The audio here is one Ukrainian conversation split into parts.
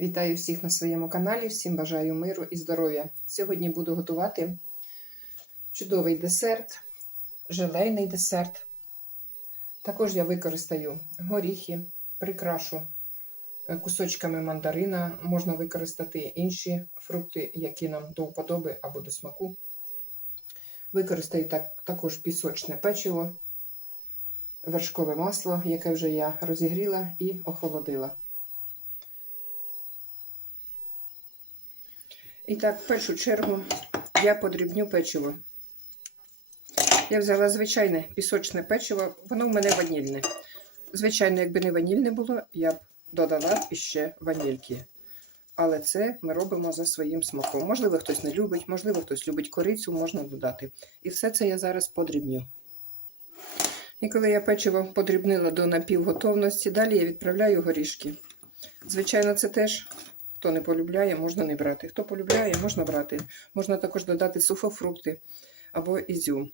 Вітаю всіх на своєму каналі, всім бажаю миру і здоров'я. Сьогодні буду готувати чудовий десерт, желейний десерт. Також я використаю горіхи, прикрашу е, кусочками мандарина. Можна використати інші фрукти, які нам до вподоби або до смаку. Використаю так, також пісочне печиво, вершкове масло, яке вже я розігріла і охолодила. І так, в першу чергу я подрібню печиво. Я взяла звичайне пісочне печиво, воно в мене ванільне. Звичайно, якби не ванільне було, я б додала іще ванільки. Але це ми робимо за своїм смаком. Можливо, хтось не любить, можливо, хтось любить корицю, можна додати. І все це я зараз подрібню. І коли я печиво подрібнила до напівготовності, далі я відправляю горішки. Звичайно, це теж Хто не полюбляє, можна не брати. Хто полюбляє, можна брати. Можна також додати сухофрукти або ізюм.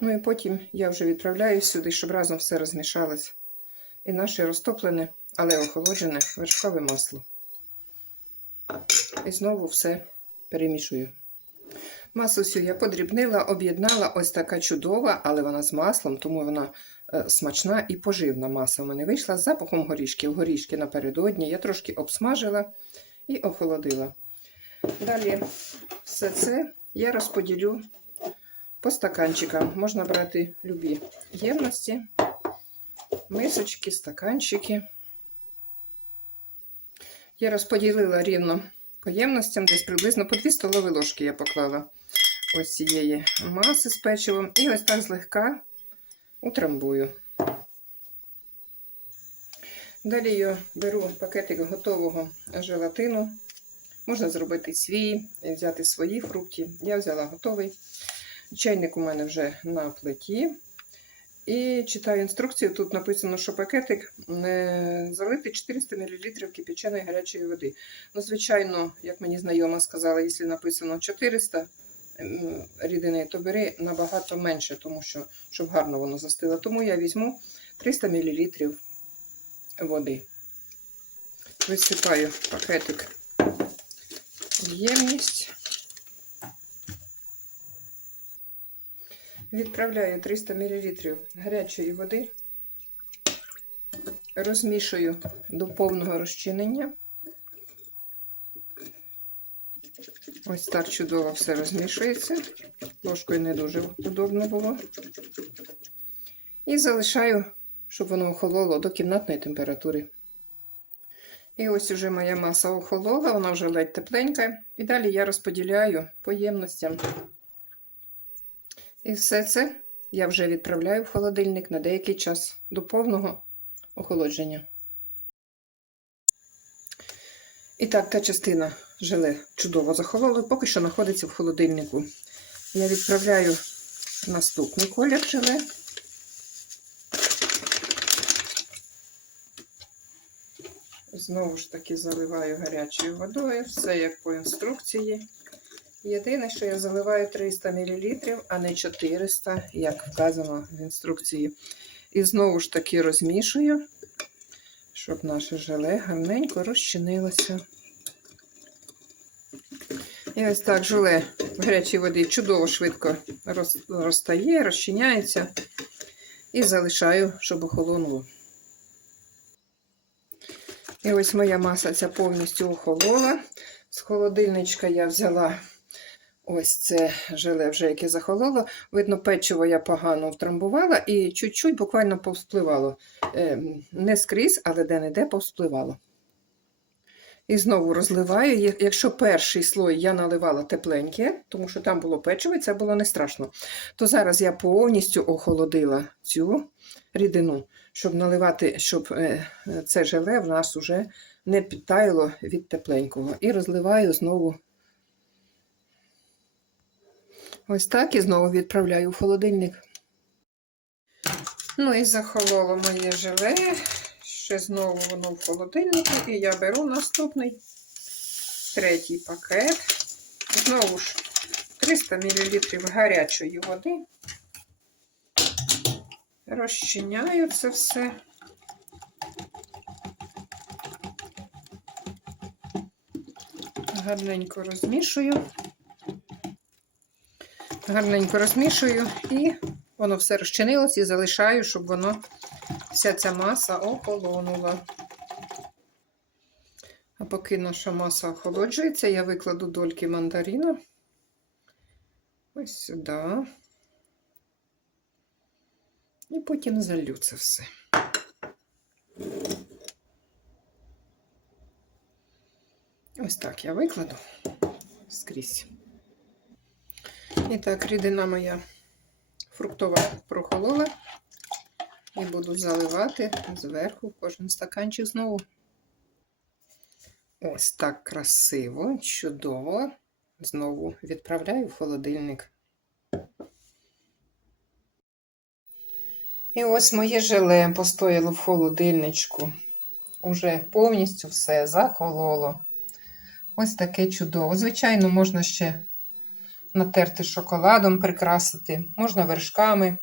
Ну і потім я вже відправляю сюди, щоб разом все розмішалось. І наше розтоплене, але охолоджене вершкове масло. І знову все перемішую. Масу всю я подрібнила, об'єднала ось така чудова, але вона з маслом, тому вона смачна і поживна маса в мене вийшла з запахом горішків. Горішки напередодні я трошки обсмажила і охолодила. Далі все це я розподілю по стаканчикам. Можна брати любі ємності, мисочки, стаканчики. Я розподілила рівно по ємностям, десь приблизно по 2 столові ложки я поклала ось цієї маси з печивом і ось так злегка утрамбую. Далі я беру пакетик готового желатину. Можна зробити свій, взяти свої фрукти. Я взяла готовий. Чайник у мене вже на плиті. І читаю інструкцію. Тут написано, що пакетик залити 400 мл кипяченої гарячої води. Ну, звичайно, як мені знайома сказала, якщо написано 400 рідини, то бери набагато менше, тому що щоб гарно воно застило. Тому я візьму 300 мл води. Висипаю пакетик в ємність. Відправляю 300 мл гарячої води, розмішую до повного розчинення. Ось так чудово все розмішується. Ложкою не дуже удобно було. І залишаю, щоб воно охололо до кімнатної температури. І ось уже моя маса охолола, вона вже ледь тепленька. І далі я розподіляю по ємностям. І все це я вже відправляю в холодильник на деякий час до повного охолодження. І так, та частина желе чудово захолола, поки що знаходиться в холодильнику. Я відправляю наступний колір желе. Знову ж таки заливаю гарячою водою, все як по інструкції. Єдине, що я заливаю 300 мл, а не 400, як вказано в інструкції. І знову ж таки розмішую, щоб наше желе гарненько розчинилося. І ось так желе в гарячій воді чудово швидко розтає, розчиняється. І залишаю, щоб охолонуло. І ось моя маса ця повністю охолола. З холодильничка я взяла ось це желе, вже яке захололо. Видно, печиво я погано втрамбувала і чуть-чуть буквально повспливало. Ем, не скрізь, але де-не-де повспливало. І знову розливаю. Якщо перший слой я наливала тепленьке, тому що там було печиво, і це було не страшно, то зараз я повністю охолодила цю рідину, щоб наливати, щоб е, це желе в нас вже не підтаяло від тепленького. І розливаю знову ось так і знову відправляю в холодильник. Ну і захололо моє желе вже знову воно в холодильнику, і я беру наступний третій пакет. Знову ж 300 мл гарячої води. Розчиняю це все. Гарненько розмішую, гарненько розмішую і воно все розчинилось і залишаю, щоб воно вся ця маса охолонула. А поки наша маса охолоджується, я викладу дольки мандарина. Ось сюди. І потім залю це все. Ось так я викладу скрізь. І так, рідина моя фруктова прохолола. І буду заливати зверху кожен стаканчик знову. Ось так красиво, чудово. Знову відправляю в холодильник. І ось моє желе постояло в холодильничку. Уже повністю все захололо. Ось таке чудово. Звичайно, можна ще натерти шоколадом, прикрасити, можна вершками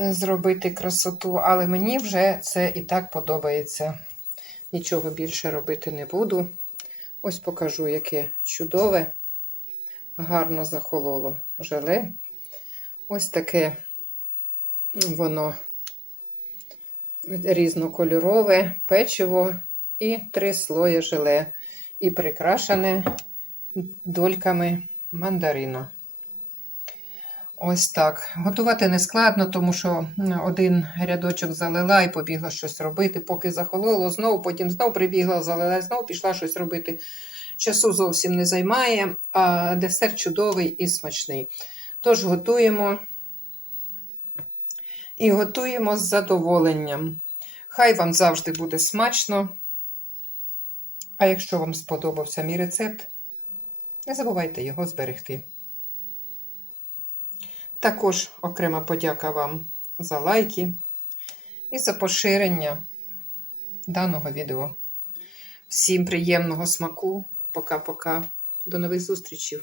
зробити красоту, але мені вже це і так подобається. Нічого більше робити не буду. Ось покажу, яке чудове, гарно захололо желе. Ось таке воно різнокольорове печиво і три слої желе, і прикрашене дольками мандарину. Ось так. Готувати не складно, тому що один рядочок залила і побігла щось робити, поки захололо, знову, потім знову прибігла, залила, знову пішла щось робити. Часу зовсім не займає, а десерт чудовий і смачний. Тож готуємо і готуємо з задоволенням. Хай вам завжди буде смачно. А якщо вам сподобався мій рецепт, не забувайте його зберегти. Також окрема подяка вам за лайки і за поширення даного відео. Всім приємного смаку. Пока-пока. До нових зустрічей!